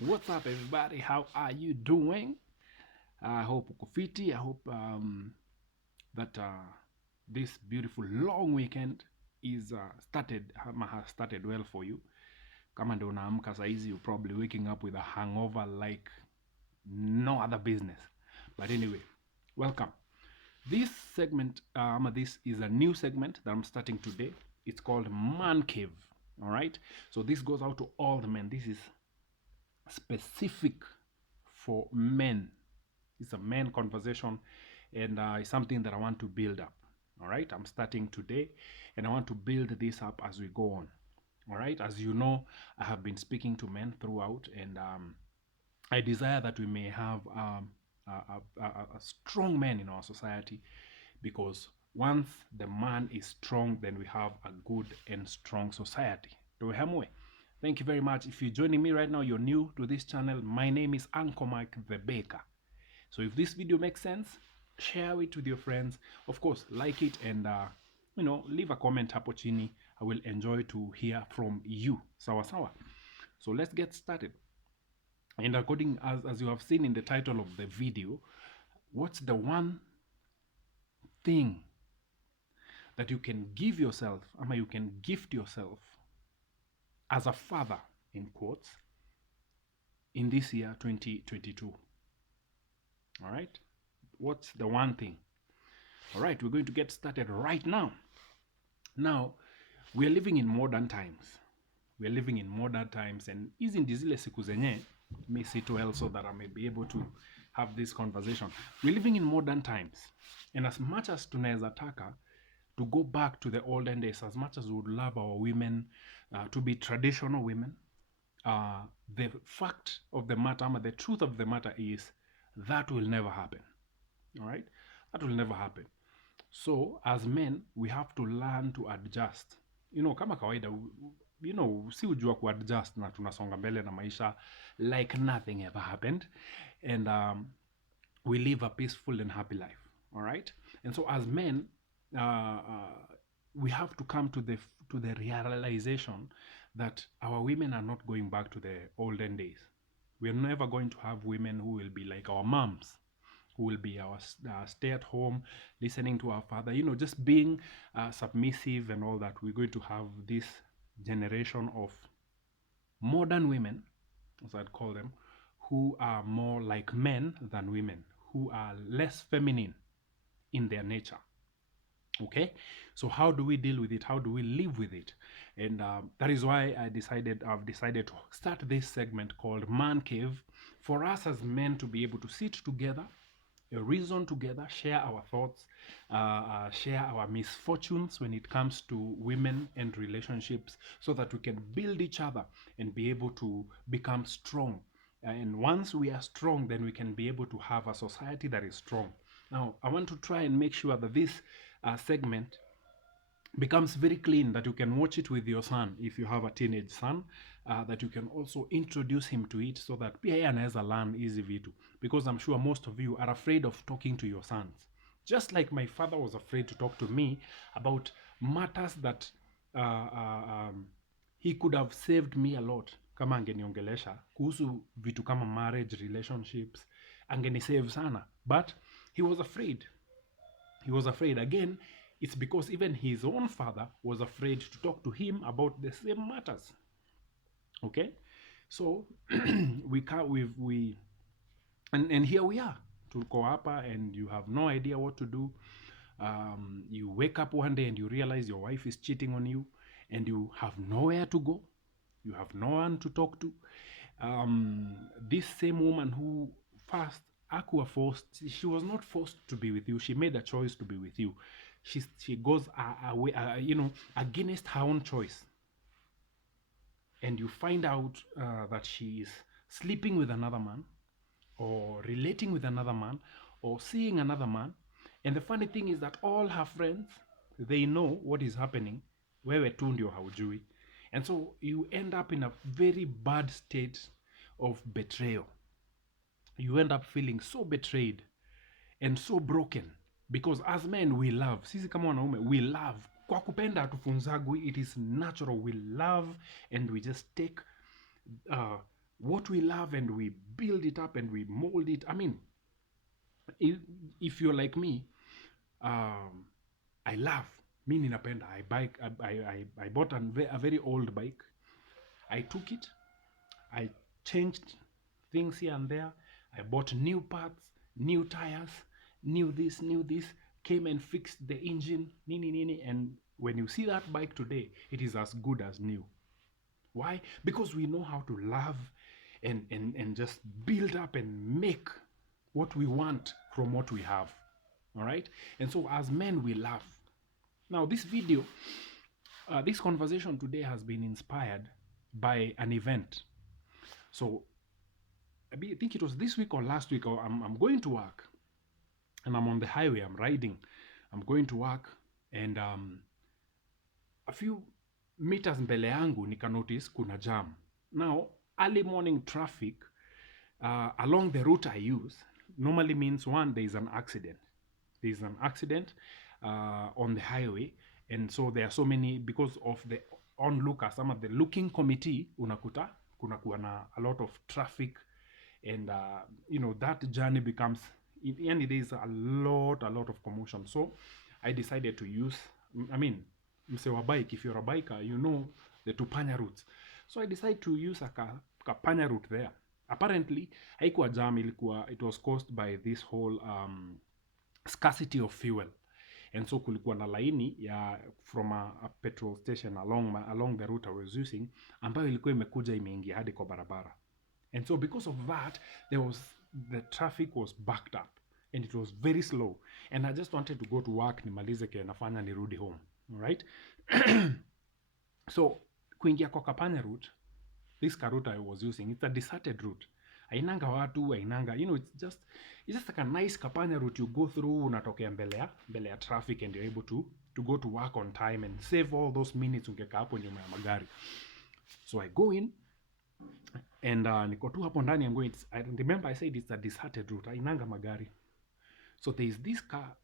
What's up, everybody? How are you doing? I hope uko fiti. I hope that this beautiful long weekend is has started well for you. Kama ndio unaamka saizi, you're probably waking up with a hangover like no other business. But anyway, welcome. This segment, this is a new segment that I'm starting today. It's called Man Cave. All right. So this goes out to all the men. This is specific for men. It's a men conversation, and it's something that I want to build up. All right, I'm starting today, and I want to build this up as we go on. All right, as you know, I have been speaking to men throughout, and I desire that we may have a strong man in our society, because once the man is strong, then we have a good and strong society. Do we have more? Thank you very much. If you're joining me right now, you're new to this channel. My name is Uncle Mike the Baker. So if this video makes sense, share it with your friends. Of course, like it and leave a comment hapo chini. I will enjoy to hear from you. Sawa sawa. So let's get started. And according as you have seen in the title of the video, what's the one thing that you can give yourself, or you can gift yourself as a father, in quotes, in this year 2022? All right, what's the one thing? All right, we're going to get started right now. Now, we are living in modern times. We are living in modern times, and hizi ndi zile siku zenye may sit well so that I may be able to have this conversation. We're living in modern times, and as much as tunaweza taka to go back to the olden days, as much as we would love our women to be traditional women, the fact of the matter, the truth of the matter is that will never happen. All right, that will never happen. So as men, we have to learn to adjust. Kama kawaida, si ujua kuadjust na tunasonga mbele na maisha like nothing ever happened, and we live a peaceful and happy life. All right, and so as men, we have to come to the realization that our women are not going back to the olden days. We are never going to have women who will be like our moms, who will be our stay at home, listening to our father, just being submissive and all that. We're going to have this generation of modern women, as I'd call them, who are more like men than women, who are less feminine in their nature. Okay, so how do we deal with it? How do we live with it? And that is why I've decided to start this segment called Man Cave, for us as men to be able to sit together, reason together, share our thoughts, share our misfortunes when it comes to women and relationships, so that we can build each other and be able to become strong. And once we are strong, then we can be able to have a society that is strong. Now, I want to try and make sure that this segment becomes very clean, that you can watch it with your son if you have a teenage son, that you can also introduce him to it, so that pia yeye anaweza learn hizi vitu, because I'm sure most of you are afraid of talking to your sons, just like my father was afraid to talk to me about matters that he could have saved me a lot kama angeniongelesha kuhusu vitu kama marriage, relationships, angenisave sana, but he was afraid. Again, it's because even his own father was afraid to talk to him about the same matters. Okay, so and here we are, tuko hapa, and you have no idea what to do. You wake up one day and you realize your wife is cheating on you, and you have nowhere to go, you have no one to talk to. This same woman who first she was not forced to be with you, she made a choice to be with you. She goes away, against her own choice, and you find out that she is sleeping with another man, or relating with another man, or seeing another man. And the funny thing is that all her friends, they know what is happening, wewe tu ndio haujui. And so you end up in a very bad state of betrayal. You end up feeling so betrayed and so broken, because as men we love, sisi kama wanaume we love. Kwa kupenda hatufunzagwi, it is natural, we love, and we just take what we love and we build it up and we mold it. I mean, if you're like me, um, I love, mi ninapenda, I bought a very old bike. I took it, I changed things here and there. I bought new parts, new tires, new this, came and fixed the engine, nini nini, and when you see that bike today, it is as good as new. Why? Because we know how to love and just build up and make what we want from what we have. All right? And so as men, we love. Now, this video, this conversation today has been inspired by an event. So I think it was this week or last week, or I'm going to work and I'm on the highway, I'm riding, I'm going to work, and a few meters mbele yangu nika notice kuna jam. Now, early morning traffic along the route I use normally means, one, there is an accident. There is an accident on the highway, and so there are so many, because of the onlooker, some of the looking committee, unakuta kunakuwa na a lot of traffic, and that journey becomes, and there is a lot of commotion. So I decided to use, I mean, mse wa bike, if you're a biker, you know the Tupanya routes. So I decided to use a Kapanya route there. Apparently haikuwa jam, it was caused by this whole scarcity of fuel, and so kulikuwa na laini ya from a petrol station along the route I was using, ambayo ilikuwa imekuja imeingia hadi kwa barabara. And so because of that, the traffic was backed up and it was very slow, and I just wanted to go to work, nimalize ke nafanya nirudi home. All right? So kuingia kwa Kapanya route, this route I was using, it's a deserted route. Ainanga watu, ainanga, it's just like a nice Kapanya route you go through, unatokea mbele ya traffic, and you're able to go to work on time and save all those minutes ungekaa hapo nyuma ya magari. So I go in, and niko tu hapo ndani, I remember I said it's a deserted route, ainanga magari. So there is this car,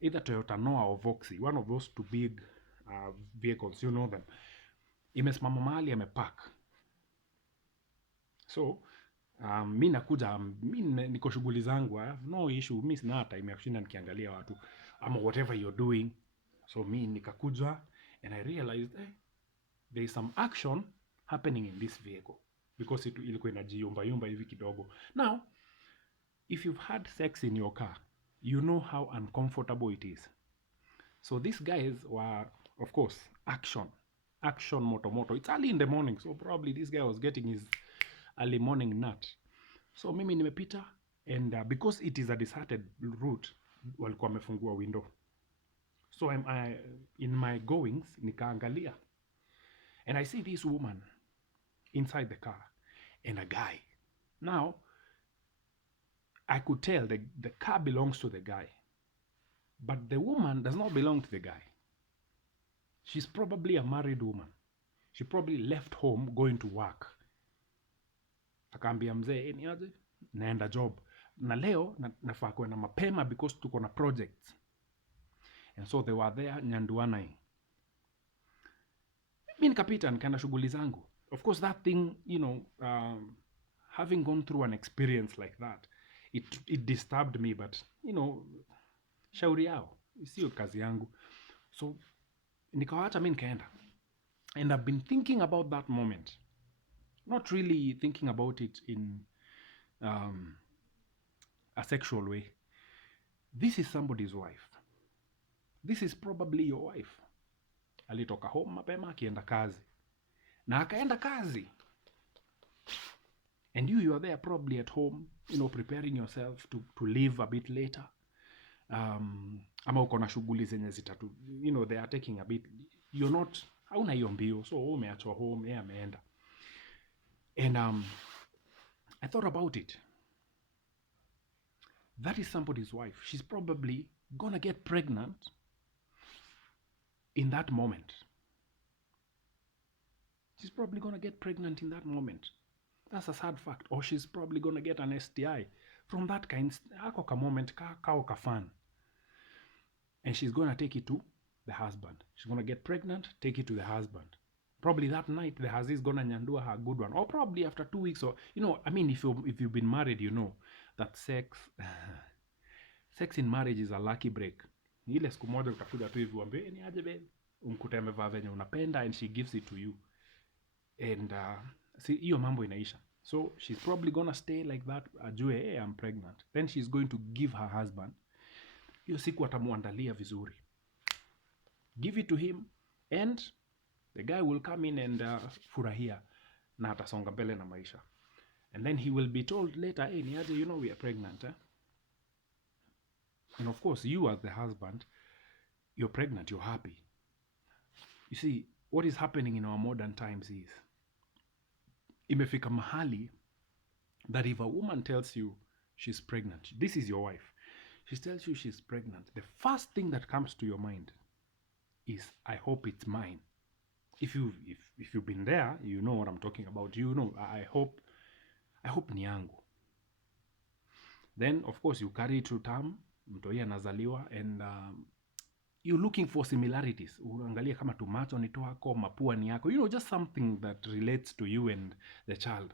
either Toyota Noah or Voxy, one of those two big vehicles, you know them. Imesimama mahali amepark. So mi nakuja, niko shughuli zangu, I have no issue, mi sina time ya kushinda nikiangalia watu ama whatever you're doing. So mi nikakuja, and I realized there is some action happening in this vehicle, because ilikuwa inajiyumba hivi kidogo. Now, if you've had sex in your car, you know how uncomfortable it is. So these guys were, of course, action moto. It's early in the morning, so probably this guy was getting his early morning nut. So mimi nimepita, and because it is a deserted route, walikuwa wamefungua window. So I in my goings nikaangalia, and I see this woman inside the car and a guy. Now, I could tell the car belongs to the guy, but the woman does not belong to the guy. She's probably a married woman. She probably left home going to work. Akaambia mzee, niaje, naenda job, na leo nafaa kwenda mapema because tuko na projects. And so they were there nyanduanai. Mi nikapita, nikaenda shughuli zangu. Of course, that thing, having gone through an experience like that, it disturbed me, but shauri yao, sio kazi yangu. So nikawacha mi nikaenda, and I've been thinking about that moment, not really thinking about it in a sexual way. This is somebody's wife. This is probably your wife. Alitoka home mapema akienda kazi, na akaenda kazi, and you are there probably at home, preparing yourself to leave a bit later. Ama uko na shughuli zenye zitatu, they are taking a bit, you're not, hauna hiyo mbio, so umeachwa home, yeye ameenda. And I thought about it. That is somebody's wife. She's probably gonna get pregnant in that moment. She's probably gonna get pregnant in that moment. That's a sad fact. Or she's probably gonna get an STI from that kind. Ako ka moment, ka fun. And she's gonna take it to the husband. She's gonna get pregnant, take it to the husband. Probably that night the Hazi's gonna nyandua her good one, or probably after 2 weeks, or I mean, if you've been married, that sex in marriage is a lucky break. Ile siku moja utakuja tu hivi uambie ni aje babe, umkute amevaa venye unapenda and she gives it to you, and see hiyo mambo inaisha. So she's probably gonna stay like that, ajue hey, I'm pregnant, then she's going to give her husband. Hiyo siku atamuandalia vizuri, give it to him, and the guy will come in and furahia na atasonga mbele na maisha. And then he will be told later, hey, ni aje, we are pregnant, And of course, you as the husband, you're pregnant, you're happy. You see, what is happening in our modern times is, imefika mahali that if a woman tells you she's pregnant, this is your wife, she tells you she's pregnant, the first thing that comes to your mind is, I hope it's mine. If you've been there, you know what I'm talking about. I hope ni yangu. Then of course you carry it through term, mtoi anazaliwa, and you're looking for similarities. Uangalia kama tomato ni twako, mapua ni yako, just something that relates to you and the child.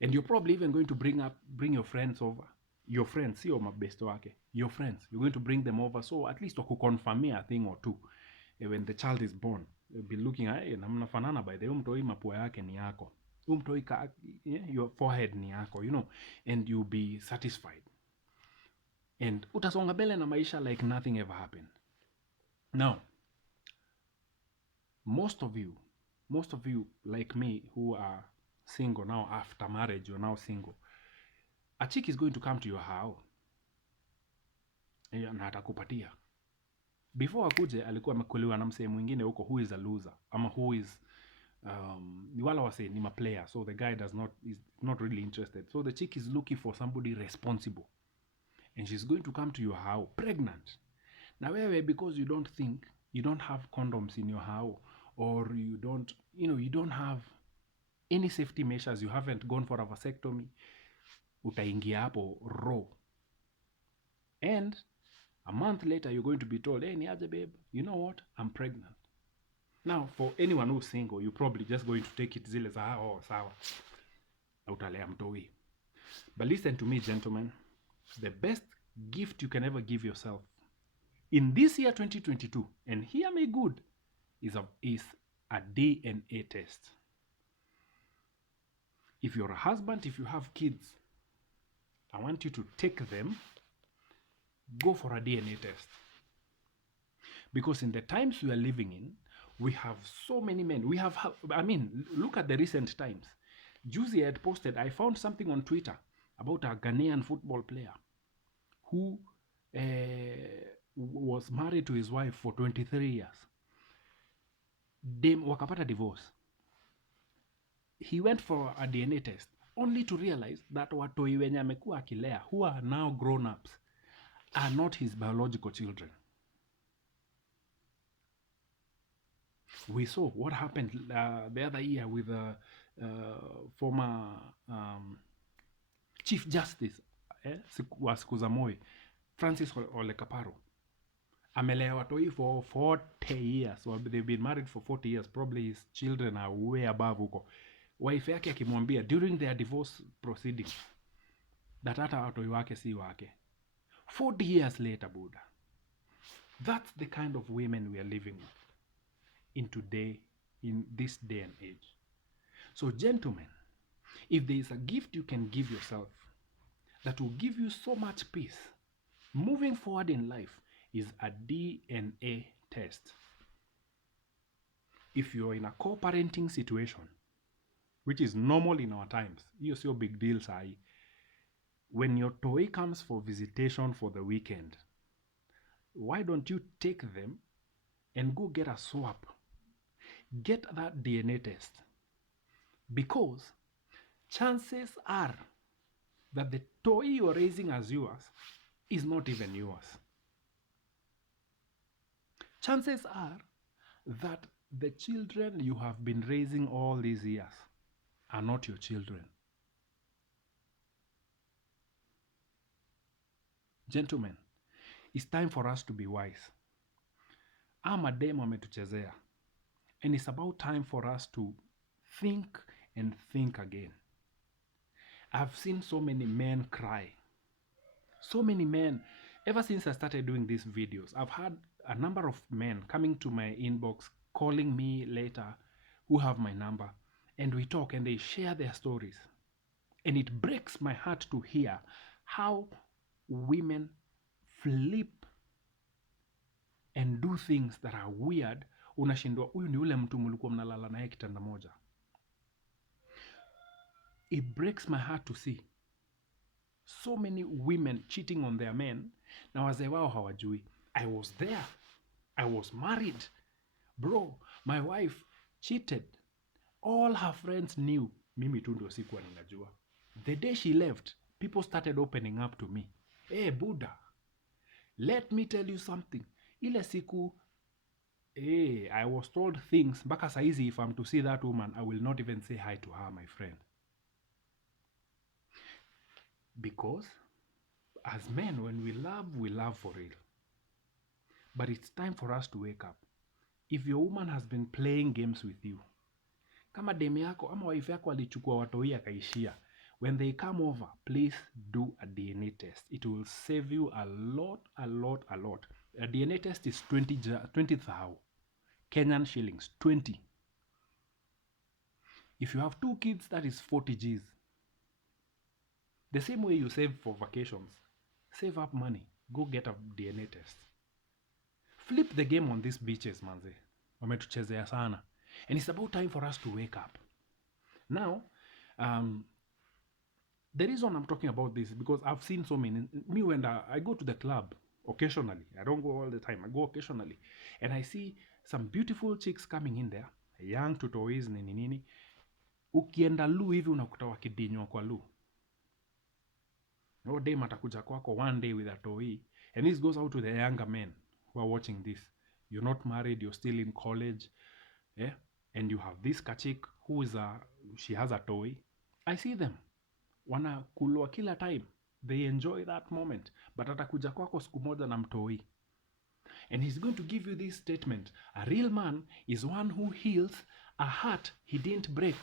And you're probably even going to bring your friends over. Your friends, sio mabesto wake, your friends, you're going to bring them over, so at least wakukonfirmia a thing or two. When the child is born, you'll be looking at, namnafanana by the mtoi mapua yake ni yako, mtoi your forehead ni yako, and you'll be satisfied, and utasonga mbele na maisha like nothing ever happened. Now, most of you like me who are single now, after marriage you're now single, a chick is going to come to your house na atakupatia. Before akuje alikuwa amekuliwa na msee mwingine huko who is a loser, ama who is ni wala wase ni player, so the guy is not really interested. So the chick is looking for somebody responsible, and she's going to come to your house pregnant. Now wewe, because you don't have condoms in your house, or you don't have any safety measures, you haven't gone for a vasectomy, utaingia hapo raw, and a month later you're going to be told, hey, ni aje babe, you know what, I'm pregnant. Now for anyone who's single, you're probably just going to take it zile za sawa, utalea mtoi. But listen to me, gentlemen, the best gift you can ever give yourself in this year 2022, and hear me good, is a DNA test. If you're a husband, if you have kids, I want you to take them, go for a DNA test. Because in the times we are living in, we have so many men. Look at the recent times. Juicy had posted, I found something on Twitter about a Ghanaian football player who was married to his wife for 23 years. Wakapata divorce. He went for a DNA test only to realize that watoi wenye amekuwa akilea, who are now grown-ups, are not his biological children. We saw what happened the other year with former Chief Justice wa siku za Moi, Francis Ole Kaparo. Amelea watoi for 40 years. So they've been married for 40 years. Probably his children are way above huko. Wife yake akimwambia during their divorce proceedings that hata watoi wake si wake. 40 years later, Buddha. That's the kind of women we are living with in this day and age. So gentlemen, if there is a gift you can give yourself that will give you so much peace moving forward in life, is a DNA test. If you're in a co-parenting situation, which is normal in our times, hiyo sio big deal sahi. When your toy comes for visitation for the weekend, why don't you take them and go get a swab? Get that DNA test. Because chances are that the toy you're raising as yours is not even yours. Chances are that the children you have been raising all these years are not your children. Gentlemen, it's time for us to be wise. Mademu ametuchezea, And it's about time for us to think and think again. I've seen so many men cry. So many men. Ever since I started doing these videos, I've had a number of men coming to my inbox, calling me later, who have my number, and we talk and they share their stories. And it breaks my heart to hear how women flip and do things that are weird. Unashindwa, huyu ni ule mtu mlikuwa mnalala naye kitanda moja. It breaks my heart to see so many women cheating on their men, na wazee wao hawajui. I was there. I was married. Bro, my wife cheated. All her friends knew. Mimi tu ndio sikuwa ninajua. The day she left, people started opening up to me. Hey, Buddha, let me tell you something. Ile siku, I was told things. Mpaka saizi, if I'm to see that woman, I will not even say hi to her, my friend. Because as men, when we love for real. But it's time for us to wake up. If your woman has been playing games with you, kama demu yako ama wife yako alichukua watoi akaishia, when they come over, please do a DNA test. It will save you a lot. A DNA test is 20,000 Kenyan shillings, 20. If you have 2 kids, that is 40 Gs. The same way you save for vacations, save up money, go get a DNA test. Flip the game on these beaches, manze. Wametuchezea sana. And it's about time for us to wake up. Now, the reason I'm talking about this is because I've seen so many. Me, when I go to the club occasionally, I don't go all the time, I go occasionally, and I see some beautiful chicks coming in there, young tutoiz nini. Ukienda lu hivi unakuta wakidinywa kwa lu. No day matakuja kwako one day with a toy. And this goes out to the younger men who are watching this. You're not married, you're still in college, yeah? And you have this kachik who is she has a toy. I see them. Wanakulwa kila time. They enjoy that moment. But atakuja kwako siku moja na mtoi. And he's going to give you this statement. A real man is one who heals a heart he didn't break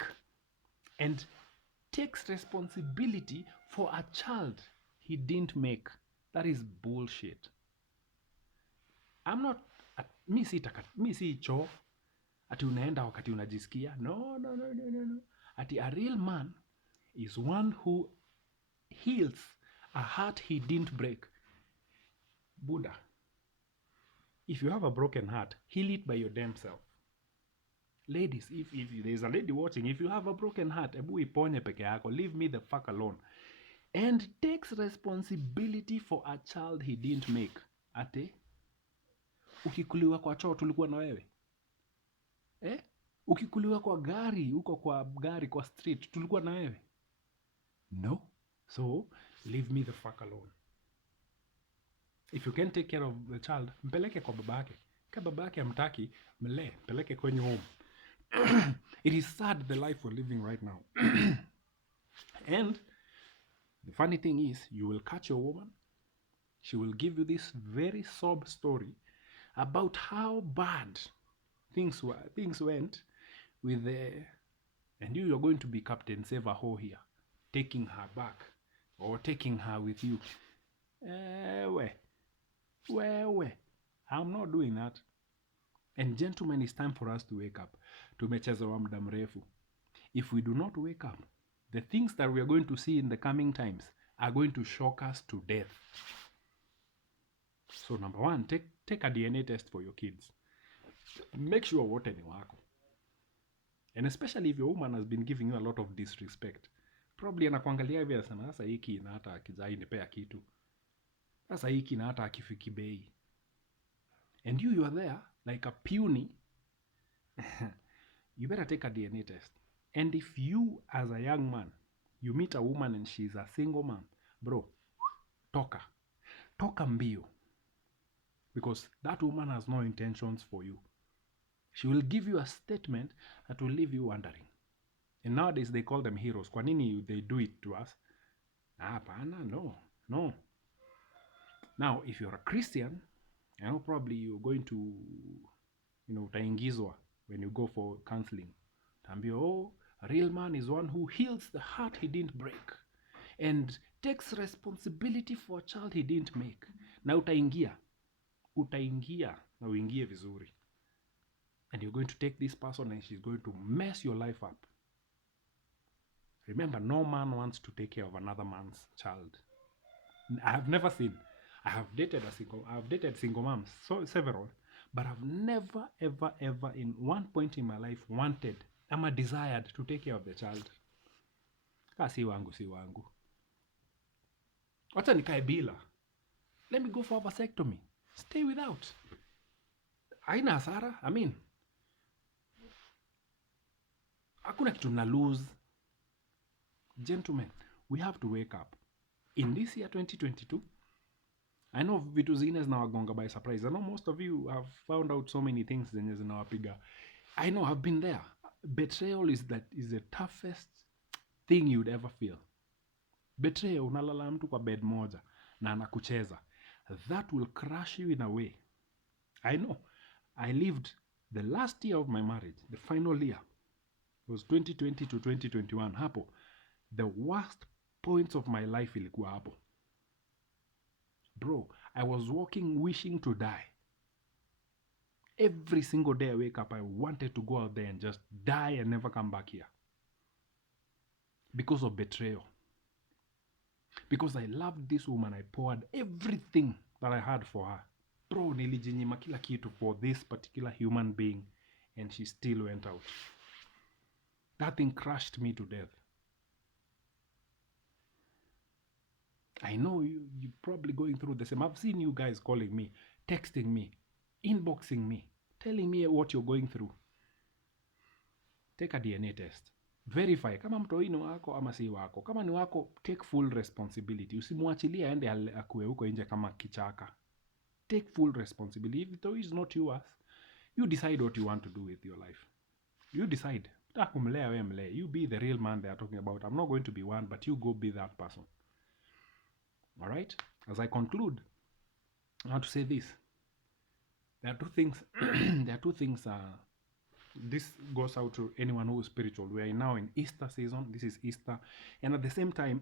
and takes responsibility for a child he didn't make. That is bullshit. I'm not, mi si cho, ati unaenda wakati unajisikia. No. Ati a real man is one who heals a heart he didn't break. Buddha, if you have a broken heart, heal it by your damn self. Ladies, if there's a lady watching, if you have a broken heart, ebu iponye peke yako, leave me the fuck alone. And takes responsibility for a child he didn't make. Ate, ukikuliwa kwa choo tulikuwa na wewe? Ukikuliwa kwa gari, uko kwa gari kwa street, tulikuwa na wewe? No. So, leave me the fuck alone. If you can take care of the child, mpeleke kwa babake. Kama babake hamtaki, mlee, mpeleke kwenye home. It is sad the life we're living right now. And the funny thing is, you will catch your woman. She will give you this very sob story about how bad things went with and you're going to be Captain Save a Ho here, taking her back or taking her with you. Where? I'm not doing that. And gentlemen, it's time for us to wake up. Tumechezewa muda mrefu. If we do not wake up, the things that we are going to see in the coming times are going to shock us to death. So number one, take a DNA test for your kids. Make sure wote ni wako. And especially if your woman has been giving you a lot of disrespect. Probably anakuangalia hivi anasema sasa hiki na hata akizai nipea kitu. Sasa hiki na hata akifiki bei. And you are there like a puny. You better take a DNA test. And if you as a young man, you meet a woman and she's a single mom, bro, toka mbio. Because that woman has no intentions for you. She will give you a statement that will leave you wondering. And nowadays they call them heroes. Kwa nini they do it to us? Hapana, no. Now, if you're a Christian, probably you're going to, utaingizwa when you go for counseling. Tambio, oh, a real man is one who heals the heart he didn't break and takes responsibility for a child he didn't make. Na utaingia na uingie vizuri. And you're going to take this person and she's going to mess your life up. Remember, no man wants to take care of another man's child. I have never seen. I have dated single moms, so several, but I've never, ever, ever in one point in my life wanted, desired to take care of the child. Si wangu. Wacha nikae bila. Let me go for a vasectomy. Stay without. Haina hasara. I mean, hakuna kitu na lose. Gentlemen, we have to wake up. In this year 2022, I know vitu zingine zinawagonga by surprise. I know most of you have found out so many things zenye zinawapiga. I know, I've been there. Betrayal is the toughest thing you'd ever feel. Betrayal, unalala mtu kwa bed moja na anakucheza. That will crush you in a way. I know. I lived the last year of my marriage, the final year. It was 2020 to 2021. Hapo. The worst points of my life ilikuwa hapo. Bro, I was walking wishing to die. Every single day I wake up, I wanted to go out there and just die and never come back here. Because of betrayal. Because I loved this woman, I poured everything that I had for her. Bro, nilijinyima kila kitu for this particular human being, and she still went out. That thing crushed me to death. I know you're probably going through the same. I've seen you guys calling me, texting me, inboxing me, telling me what you're going through. Take a DNA test. Verify kama mtoi ni wako ama si wako. Kama ni wako, take full responsibility. Usimwachilie aende akue huko nje kama kichaka. Take full responsibility. If the toy is not yours, you decide what you want to do with your life. You decide. You be the real man they are talking about. I'm not going to be one, but you go be that person. All right? As I conclude, I want to say this. There are two things. This goes out to anyone who is spiritual. We are now in Easter season. This is Easter. And at the same time,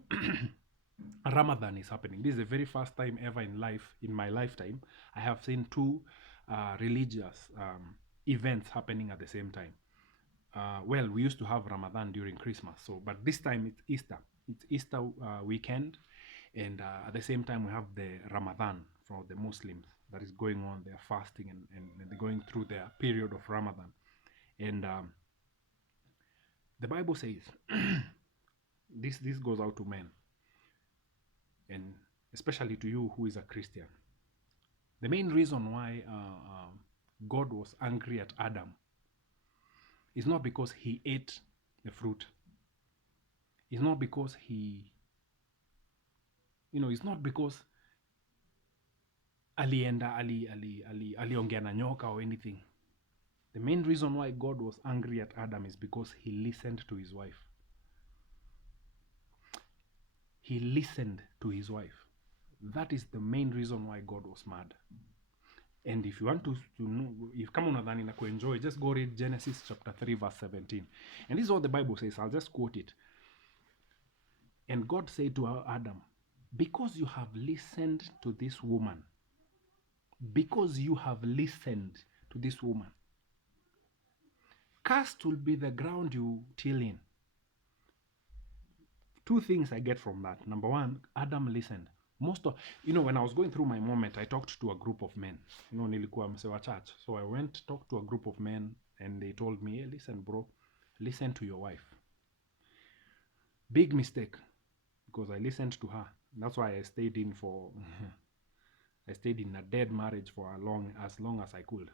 Ramadan is happening. This is the very first time ever in my lifetime, I have seen two religious events happening at the same time. Well, we used to have Ramadan during Christmas, but this time it's Easter. It's Easter weekend, and at the same time we have the Ramadan for the Muslims that is going on. They're fasting and they're going through their period of Ramadan. And the Bible says, this goes out to men, and especially to you who is a Christian. The main reason why God was angry at Adam is not because he ate the fruit. It's not because it's not because aliongea na nyoka or anything. The main reason why God was angry at Adam is because he listened to his wife. He listened to his wife. That is the main reason why God was mad. And if you want to know, if come on na kuenjoy, just go read Genesis chapter 3 verse 17. And this is what the Bible says. I'll just quote it. And God said to Adam, because you have listened to this woman, cursed will be the ground you till in. Two things I get from that. Number one, Adam listened. When I was going through my moment, I talked to a group of men. Nilikuwa mse wa church. So I went, talked to a group of men, and they told me, hey, listen, bro, listen to your wife. Big mistake, because I listened to her. That's why I stayed in a dead marriage for as long as I could.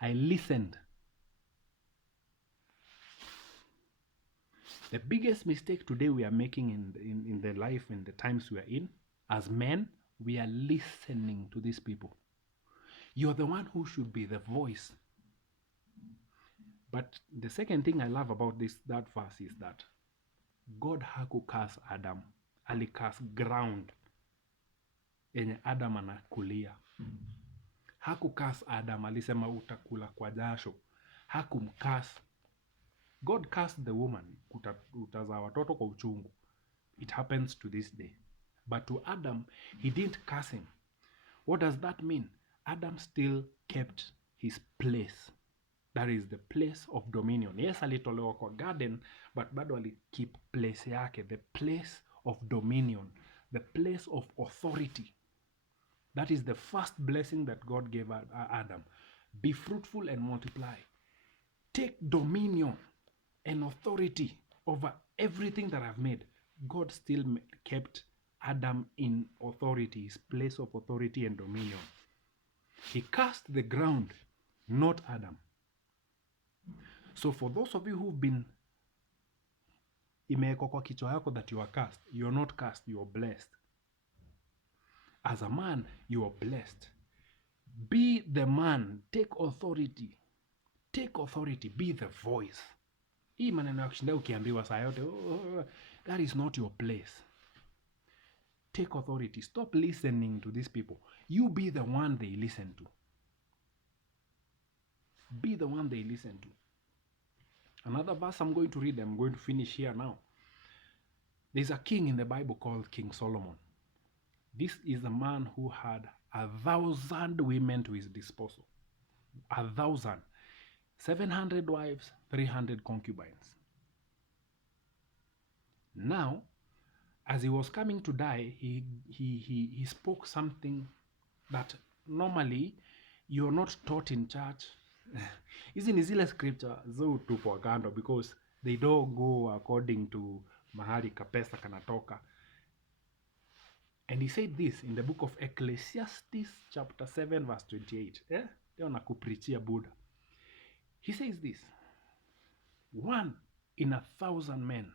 I listened. The biggest mistake today we are making in the life, in the times we are in, as men, we are listening to these people. You are the one who should be the voice. But the second thing I love about that verse is that God hakucurse Adam, alicurse ground yenye Adam anakulia. Hakucurse Adam, alisema utakula kwa jasho. hakumcurse. God cursed the woman, utazaa watoto kwa uchungu. It happens to this day. But to Adam, he didn't curse him. What does that mean? Adam still kept his place. That is the place of dominion. Yes, alitolewa kwa garden, but bado keep place yake, the place of dominion, the place of authority. That is the first blessing that God gave Adam. Be fruitful and multiply. Take dominion and authority over everything that I've made. God still kept Adam in authority, his place of authority and dominion. He cursed the ground, not Adam. So for those of you who've been imewekwa kwa kichwa yako that you are cursed, you are not cursed, you are blessed. As a man, you are blessed. Be the man, take authority. Take authority, be the voice. Hii maneno ya kushinda ukiambiwa saa yote, that is not your place. Take authority. Stop listening to these people. You be the one they listen to. Be the one they listen to. Another verse I'm going to read, I'm going to finish here now. There's a king in the Bible called King Solomon. This is a man who had 1,000 women to his disposal. 1,000. 700 wives, 300 concubines. Now, as he was coming to die, he spoke something that normally you're not taught in church. Hizi ni zile scripture zo tupo kando because they don't go according to mahali kapesa kanatoka. And he said this in the book of Ecclesiastes chapter 7 verse 28. Leo nakupreachia Buddha. He says this: 1 in 1,000 men,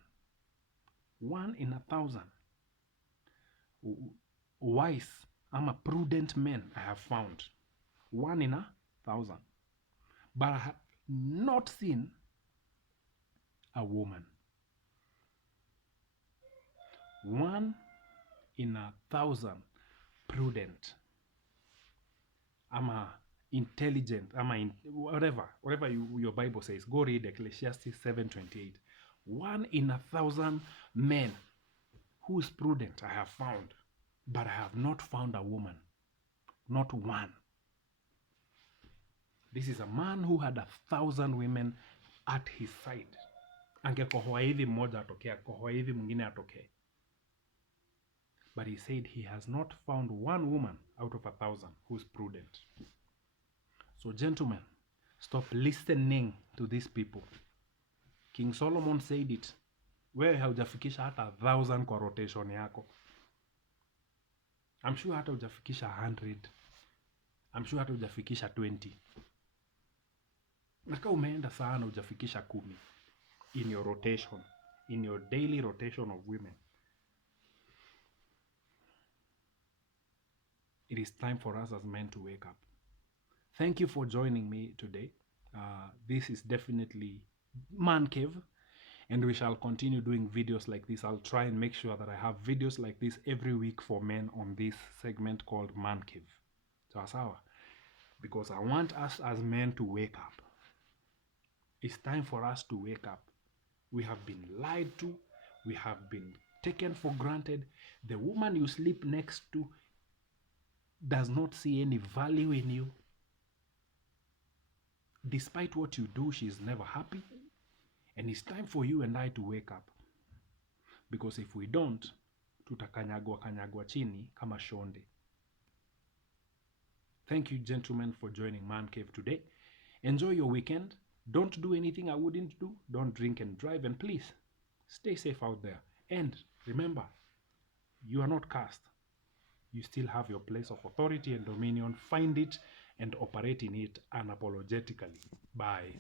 1 in 1,000 wise ama prudent men I have found. 1 in 1,000. But I have not seen a woman. 1 in 1,000 prudent ama intelligent ama whatever your Bible says. Go read Ecclesiastes 7:28. 1 in 1,000 men who is prudent I have found, but I have not found a woman. Not one. This is a man who had 1,000 women at his side. Angekohoa hivi mmoja atokea, kohoa hivi mwingine atokee. But he said he has not found one woman out of 1,000 who's prudent. So gentlemen, stop listening to these people. King Solomon said it. Wewe haujafikisha hata 1,000 kwa rotation yako. I'm sure hata hujafikisha 100. I'm sure hata hujafikisha 20. Naka umeenda sana hujafikisha 10 in your rotation, in your daily rotation of women. It is time for us as men to wake up. Thank you for joining me today. This is definitely Man Cave, and we shall continue doing videos like this. I'll try and make sure that I have videos like this every week for men on this segment called Man Cave. Sawa, because I want us as men to wake up. It's time for us to wake up. We have been lied to. We have been taken for granted. The woman you sleep next to does not see any value in you. Despite what you do, she is never happy. And it's time for you and I to wake up. Because if we don't, tutakanyagwa chini kama shonde. Thank you, gentlemen, for joining Man Cave today. Enjoy your weekend. Don't do anything I wouldn't do. Don't drink and drive. And please, stay safe out there. And remember, you are not cursed. You still have your place of authority and dominion. Find it and operate in it unapologetically. Bye.